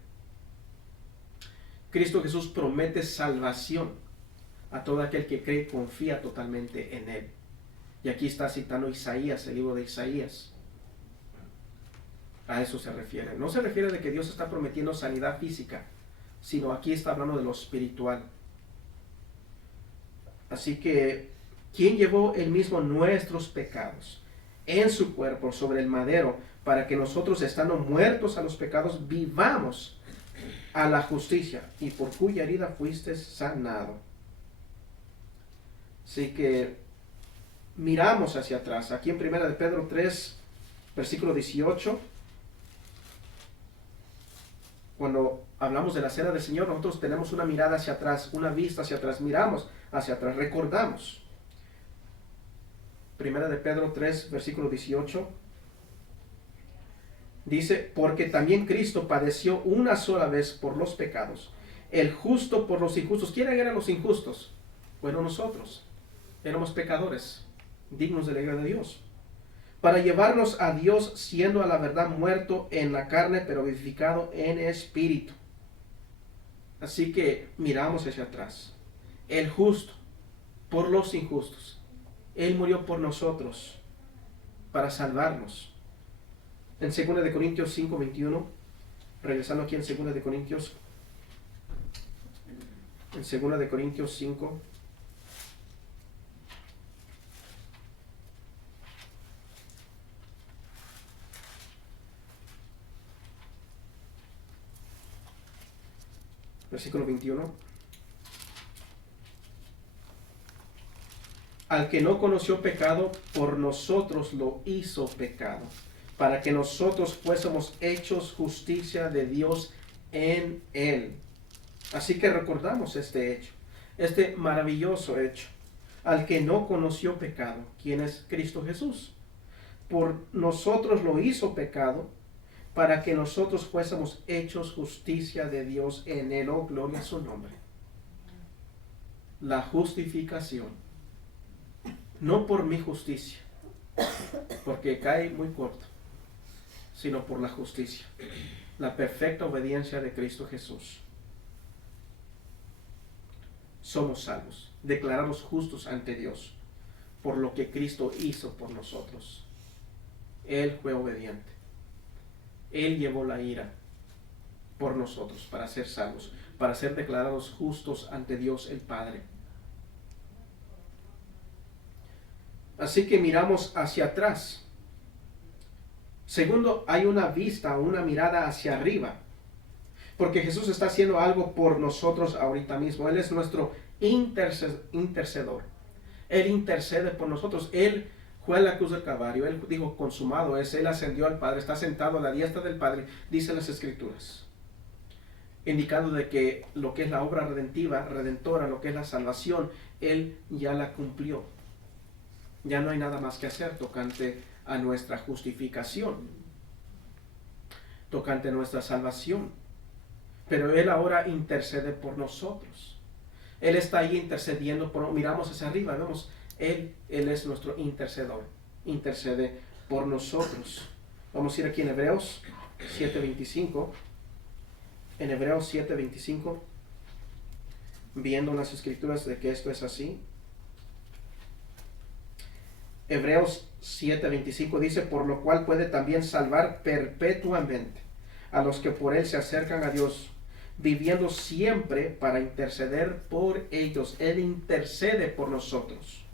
Cristo Jesús promete salvación a todo aquel que cree y confía totalmente en Él. Y aquí está citando Isaías, el libro de Isaías. A eso se refiere. No se refiere de que Dios está prometiendo sanidad física, sino aquí está hablando de lo espiritual. Así que, ¿quién llevó él mismo nuestros pecados en su cuerpo sobre el madero, para que nosotros, estando muertos a los pecados, vivamos a la justicia, y por cuya herida fuiste sanado? Así que miramos hacia atrás. Aquí en 1 de Pedro 3, versículo 18, cuando hablamos de la cena del Señor, nosotros tenemos una mirada hacia atrás, una vista hacia atrás, miramos hacia atrás, recordamos. 1 de Pedro 3, versículo 18, dice: porque también Cristo padeció una sola vez por los pecados, el justo por los injustos. ¿Quiénes eran los injustos? Bueno, nosotros éramos pecadores, dignos de la ira de Dios, para llevarnos a Dios, siendo a la verdad muerto en la carne, pero vivificado en espíritu. Así que miramos hacia atrás. El justo por los injustos. Él murió por nosotros para salvarnos. En 2 de Corintios 5, 21, regresando aquí en 2 de Corintios, en 2 de Corintios 5, Versículo 21. Al que no conoció pecado, por nosotros lo hizo pecado, para que nosotros fuésemos hechos justicia de Dios en él. Así que recordamos este hecho, este maravilloso hecho. Al que no conoció pecado, ¿quién es Cristo Jesús? Por nosotros lo hizo pecado, para que nosotros fuésemos hechos justicia de Dios en él. Oh, gloria a su nombre. La justificación. No por mi justicia, porque cae muy corto, sino por la justicia, la perfecta obediencia de Cristo Jesús. Somos salvos, declarados justos ante Dios, por lo que Cristo hizo por nosotros. Él fue obediente. Él llevó la ira por nosotros para ser salvos, para ser declarados justos ante Dios el Padre. Así que miramos hacia atrás. Segundo, hay una vista, una mirada hacia arriba. Porque Jesús está haciendo algo por nosotros ahorita mismo. Él es nuestro intercedor. Él intercede por nosotros. Él fue a la cruz del Calvario. Él dijo, consumado es. Él ascendió al Padre. Está sentado a la diestra del Padre. Dicen las Escrituras. Indicando de que lo que es la obra redentora, lo que es la salvación, Él ya la cumplió. Ya no hay nada más que hacer tocante a nuestra justificación, tocante a nuestra salvación. Pero Él ahora intercede por nosotros. Él está ahí intercediendo, miramos hacia arriba, vemos, Él es nuestro intercedor, intercede por nosotros. Vamos a ir aquí en Hebreos 7:25. En Hebreos 7:25, viendo las Escrituras de que esto es así. Hebreos 7:25 dice, por lo cual puede también salvar perpetuamente a los que por él se acercan a Dios, viviendo siempre para interceder por ellos. Él intercede por nosotros.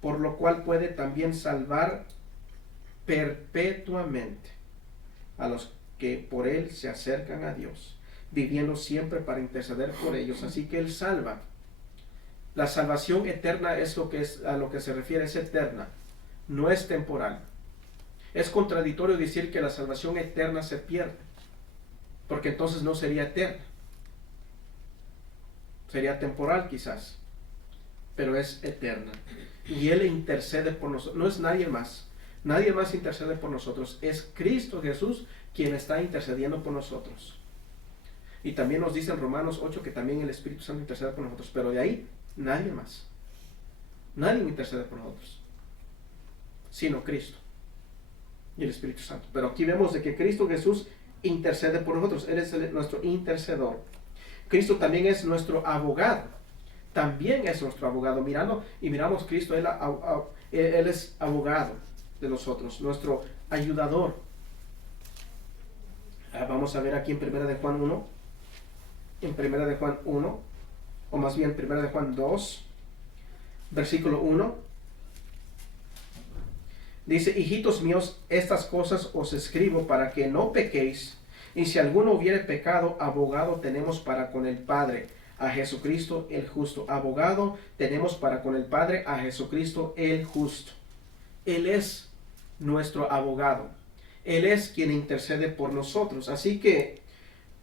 Por lo cual puede también salvar perpetuamente a los que por él se acercan a Dios, viviendo siempre para interceder por ellos. Así que él salva. La salvación eterna es a lo que se refiere, es eterna, no es temporal. Es contradictorio decir que la salvación eterna se pierde, porque entonces no sería eterna. Sería temporal quizás, pero es eterna. Y Él intercede por nosotros, no es nadie más. Nadie más intercede por nosotros, es Cristo Jesús quien está intercediendo por nosotros. Y también nos dice en Romanos 8 que también el Espíritu Santo intercede por nosotros, pero de ahí nadie más. Nadie intercede por nosotros, sino Cristo y el Espíritu Santo. Pero aquí vemos de que Cristo Jesús intercede por nosotros. Él es nuestro intercedor. Cristo también es nuestro abogado. También es nuestro abogado. Miramos Cristo, Él es abogado de nosotros, nuestro ayudador. Vamos a ver aquí en 1 de Juan 1. En 1 de Juan 1, o más bien 1 de Juan 2, versículo 1. Dice, hijitos míos, estas cosas os escribo para que no pequéis. Y si alguno hubiere pecado, abogado tenemos para con el Padre, a Jesucristo el justo. Abogado tenemos para con el Padre, a Jesucristo el justo. Él es nuestro abogado. Él es quien intercede por nosotros. Así que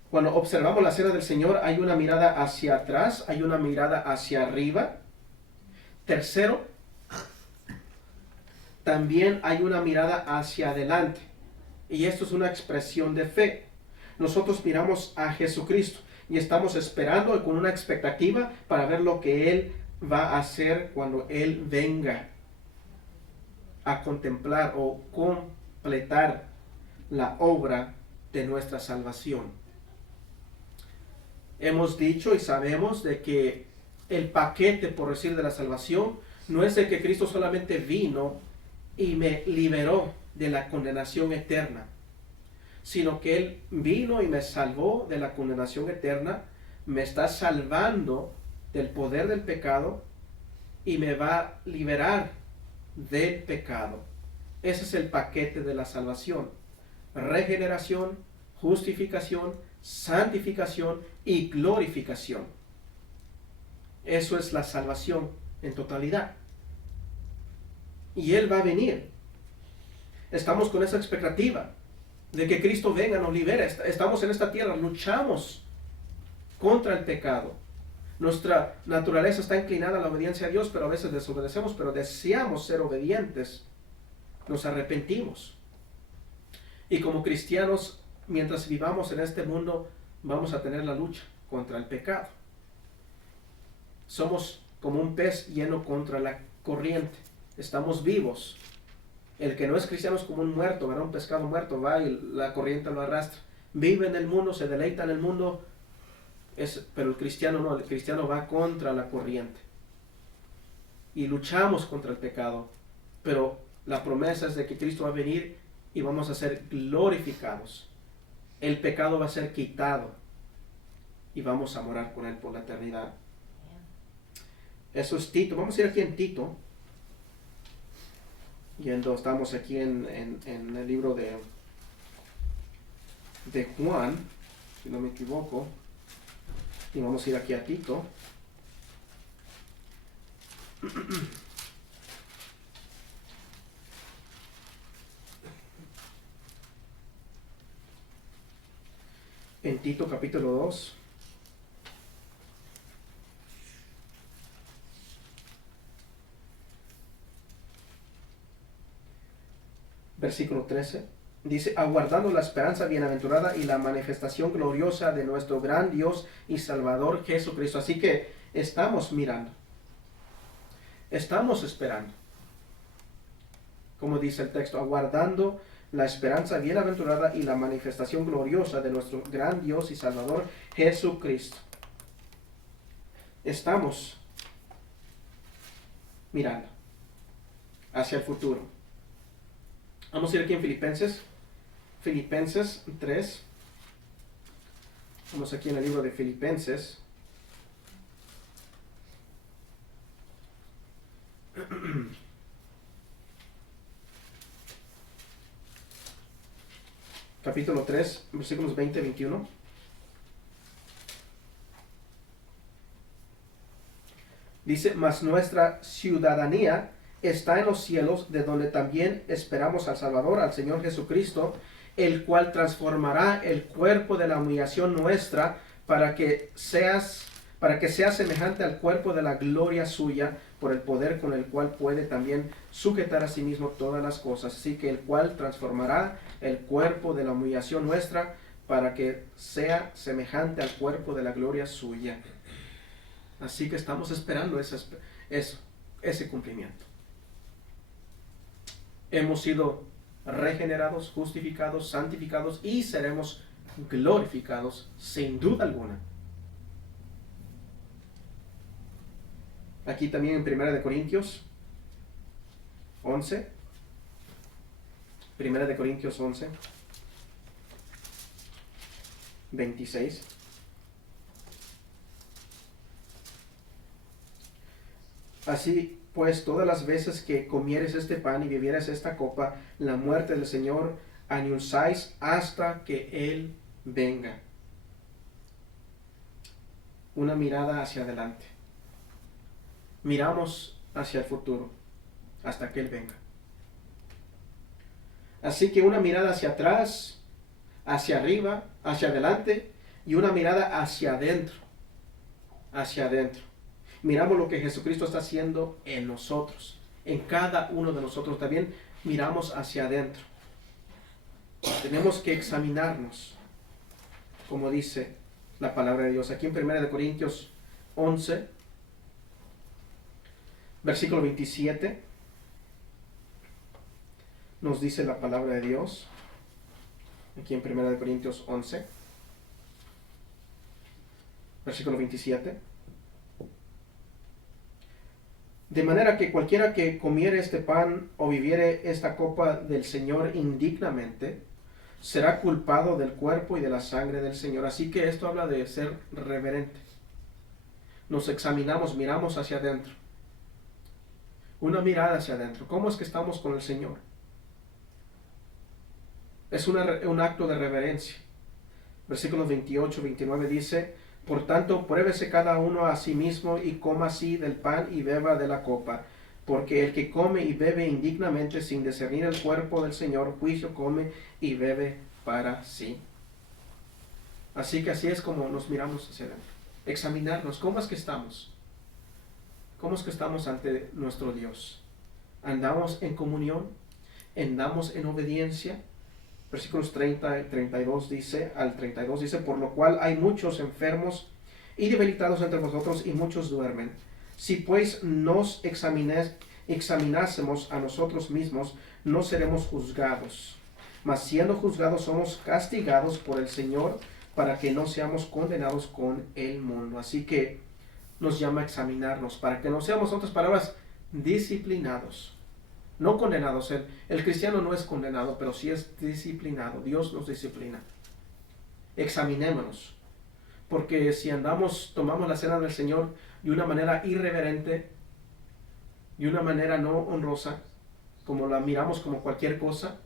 cuando observamos la cena del Señor, hay una mirada hacia atrás, hay una mirada hacia arriba. Tercero, también hay una mirada hacia adelante. Y esto es una expresión de fe. Nosotros miramos a Jesucristo y estamos esperando con una expectativa para ver lo que Él va a hacer cuando Él venga a contemplar o completar la obra de nuestra salvación. Hemos dicho y sabemos de que el paquete, por decir, de la salvación no es de que Cristo solamente vino y me liberó de la condenación eterna, sino que Él vino y me salvó de la condenación eterna, me está salvando del poder del pecado y me va a liberar del pecado. Ese es el paquete de la salvación: regeneración, justificación, santificación y glorificación. Eso es la salvación en totalidad. Y Él va a venir. Estamos con esa expectativa de que Cristo venga, nos libere. Estamos en esta tierra, luchamos contra el pecado. Nuestra naturaleza está inclinada a la obediencia a Dios, pero a veces desobedecemos, pero deseamos ser obedientes. Nos arrepentimos. Y como cristianos, mientras vivamos en este mundo, vamos a tener la lucha contra el pecado. Somos como un pez lleno contra la corriente. Estamos vivos. El que no es cristiano es como un muerto, ¿verdad? Un pescado muerto, va y la corriente lo arrastra. Vive en el mundo, se deleita en el mundo, pero el cristiano no, el cristiano va contra la corriente. Y luchamos contra el pecado, pero la promesa es de que Cristo va a venir y vamos a ser glorificados. El pecado va a ser quitado y vamos a morar con Él por la eternidad. Eso es Tito. Vamos a ir aquí en Tito. Estamos aquí en el libro de Juan, si no me equivoco. Y vamos a ir aquí a Tito. En Tito capítulo 2. Versículo 13, dice, aguardando la esperanza bienaventurada y la manifestación gloriosa de nuestro gran Dios y Salvador Jesucristo. Así que estamos mirando, estamos esperando, como dice el texto, aguardando la esperanza bienaventurada y la manifestación gloriosa de nuestro gran Dios y Salvador Jesucristo. Estamos mirando hacia el futuro. Vamos a ir aquí en Filipenses 3. Vamos aquí en el libro de Filipenses. Capítulo 3, versículos 20 y 21. Dice, mas nuestra ciudadanía está en los cielos, de donde también esperamos al Salvador, al Señor Jesucristo, el cual transformará el cuerpo de la humillación nuestra para que sea semejante al cuerpo de la gloria suya, por el poder con el cual puede también sujetar a sí mismo todas las cosas. Así que el cual transformará el cuerpo de la humillación nuestra para que sea semejante al cuerpo de la gloria suya. Así que estamos esperando ese cumplimiento. Hemos sido regenerados, justificados, santificados y seremos glorificados sin duda alguna. Aquí también en 1 Corintios 11. 1 Corintios 11, 26. Así pues, todas las veces que comieres este pan y bebieres esta copa, la muerte del Señor anunciáis hasta que Él venga. Una mirada hacia adelante. Miramos hacia el futuro hasta que Él venga. Así que una mirada hacia atrás, hacia arriba, hacia adelante y una mirada hacia adentro. Hacia adentro. Miramos lo que Jesucristo está haciendo en nosotros, en cada uno de nosotros. También miramos hacia adentro. Tenemos que examinarnos, como dice la palabra de Dios. Aquí en 1 Corintios 11, versículo 27, nos dice la palabra de Dios. Aquí en 1 Corintios 11, versículo 27. De manera que cualquiera que comiere este pan o bebiere esta copa del Señor indignamente, será culpado del cuerpo y de la sangre del Señor. Así que esto habla de ser reverente. Nos examinamos, miramos hacia adentro. Una mirada hacia adentro. ¿Cómo es que estamos con el Señor? Es un acto de reverencia. Versículos 28, 29 dice: por tanto, pruébese cada uno a sí mismo y coma así del pan y beba de la copa. Porque el que come y bebe indignamente sin discernir el cuerpo del Señor, juicio come y bebe para sí. Así que así es como nos miramos hacia adentro. Examinarnos, ¿cómo es que estamos? ¿Cómo es que estamos ante nuestro Dios? ¿Andamos en comunión? ¿Andamos en obediencia? Versículos 30 y 32 dice, al 32 dice: por lo cual hay muchos enfermos y debilitados entre vosotros, y muchos duermen. Si pues nos examinásemos a nosotros mismos, no seremos juzgados. Mas siendo juzgados, somos castigados por el Señor, para que no seamos condenados con el mundo. Así que nos llama a examinarnos, para que no seamos, en otras palabras, disciplinados. No condenados. El cristiano no es condenado, pero sí es disciplinado. Dios nos disciplina. Examinémonos. Porque si tomamos la cena del Señor de una manera irreverente, de una manera no honrosa, como la miramos como cualquier cosa,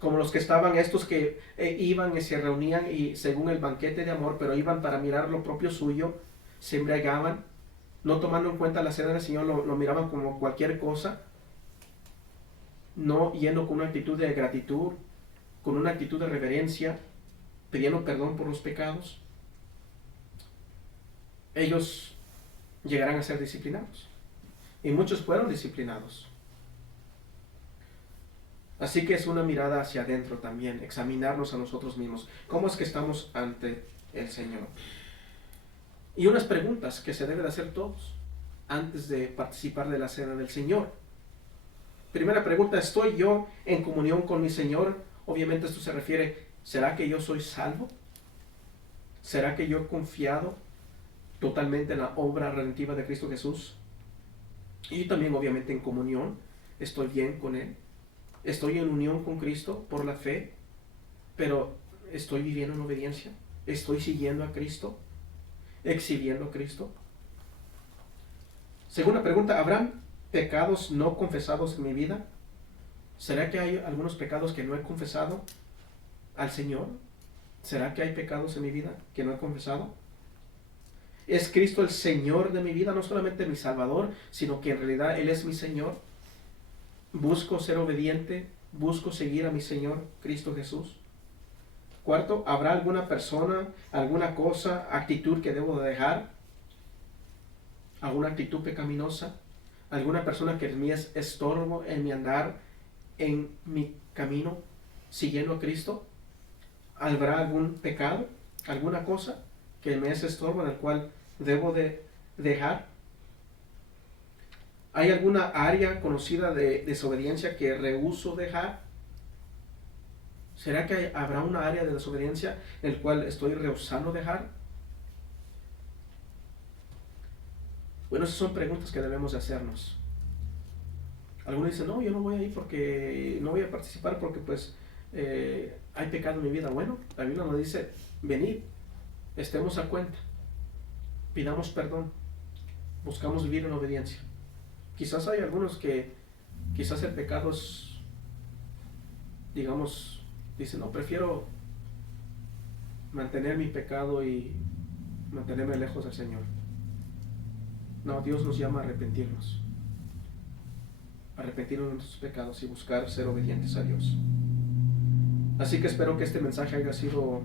como los que estaban, estos que iban y se reunían y según el banquete de amor, pero iban para mirar lo propio suyo, se embriagaban, no tomando en cuenta la cena del Señor, lo miraban como cualquier cosa, no yendo con una actitud de gratitud, con una actitud de reverencia, pidiendo perdón por los pecados. Ellos llegarán a ser disciplinados. Y muchos fueron disciplinados. Así que es una mirada hacia adentro también, examinarnos a nosotros mismos. ¿Cómo es que estamos ante el Señor? Y unas preguntas que se deben hacer todos antes de participar de la cena del Señor. Primera pregunta: ¿estoy yo en comunión con mi Señor? Obviamente esto se refiere, ¿será que yo soy salvo? ¿Será que yo he confiado totalmente en la obra redentiva de Cristo Jesús? Y también obviamente en comunión, ¿estoy bien con Él? ¿Estoy en unión con Cristo por la fe? Pero ¿estoy viviendo en obediencia? ¿Estoy siguiendo a Cristo? ¿Exhibiendo a Cristo? Segunda pregunta: ¿habrán pecados no confesados en mi vida? ¿Será que hay algunos pecados que no he confesado al Señor? ¿Será que hay pecados en mi vida que no he confesado? ¿Es Cristo el Señor de mi vida? No solamente mi Salvador, sino que en realidad Él es mi Señor. ¿Busco ser obediente? ¿Busco seguir a mi Señor Cristo Jesús? Cuarto: ¿habrá alguna persona, alguna cosa, actitud que debo de dejar? ¿Alguna actitud pecaminosa? ¿Alguna persona que me es estorbo en mi andar, en mi camino, siguiendo a Cristo? ¿Habrá algún pecado, alguna cosa que me es estorbo en el cual debo de dejar? ¿Hay alguna área conocida de desobediencia que rehúso dejar? ¿Será que habrá una área de desobediencia en el cual estoy rehusando dejar? Bueno, esas son preguntas que debemos de hacernos. Algunos dicen: no, yo no voy a ir porque no voy a participar porque pues hay pecado en mi vida. Bueno, la Biblia nos dice: venid, estemos a cuenta, pidamos perdón, buscamos vivir en obediencia. Quizás hay algunos que quizás el pecado es, digamos, dicen: no, prefiero mantener mi pecado y mantenerme lejos del Señor. No, Dios nos llama a arrepentirnos de nuestros pecados y buscar ser obedientes a Dios. Así que espero que este mensaje haya sido